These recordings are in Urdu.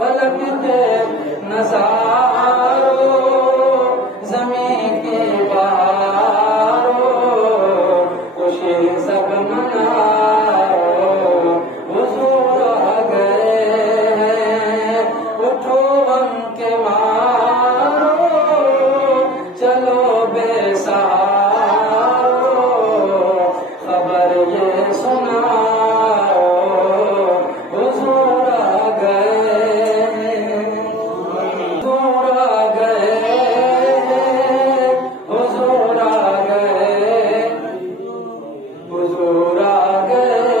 فلک کے نظاروں زمین کی بہاروں خوشی سب مناؤ حضور آ گئے ہیں اٹھو غم کے مارو چلو بے سہارو خبر یہ سناؤ حضور آ گئے حضور آ گئے حضور آ گئے حضور آ گئے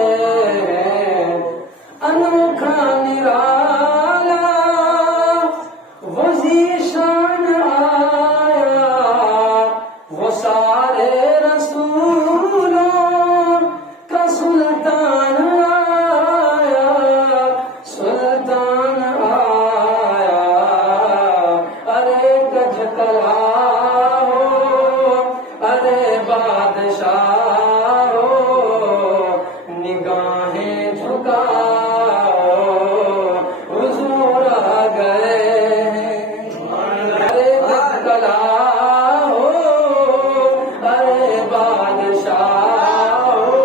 انوکھا نرالا وہ ذیشان آیا وہ سارے رسولوں کا سلطان آیا سلطان آیا ارے گج کلا ہو ارے بادشاہ ہو نگاہیں جھکاؤ حضور آ گئے ارے گج کلا ہو ارے بادشاہ ہو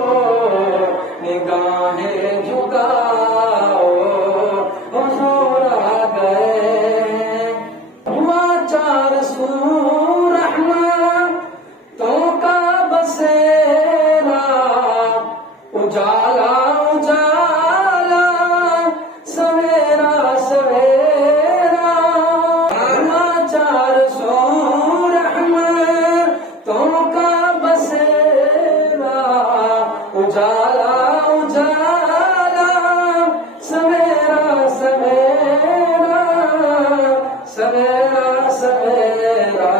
نگاہیں جھکاؤ حضور آ گئے ہوا چار سو رحمتوں کا بسیرا اجالا اجالا سویرا سویرا ہوا چار سو رحمتوں کا بسیرا اجالا اجالا سویرا سویرا سویرا سویرا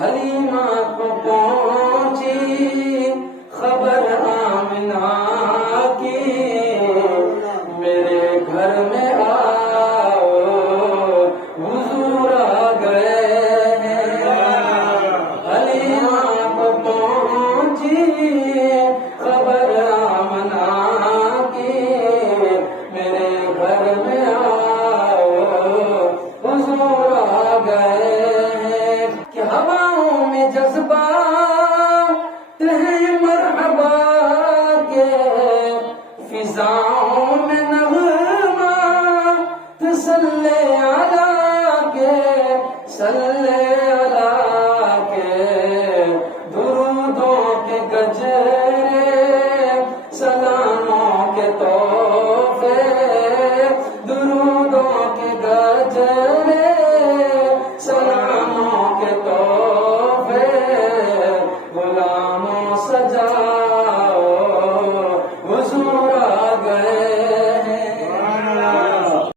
حلیمہ کو پہنچی خبر آمنہ کی میرے گھر میں آؤ حضور آ گئے حلیمہ کو پہنچی خبر آمنہ کی میرے گھر میں آؤ حضور آ گئے کہ ہواؤں میں جذبات ہیں مرحبا کے فضاؤں میں نغمات صلی علی کے صلی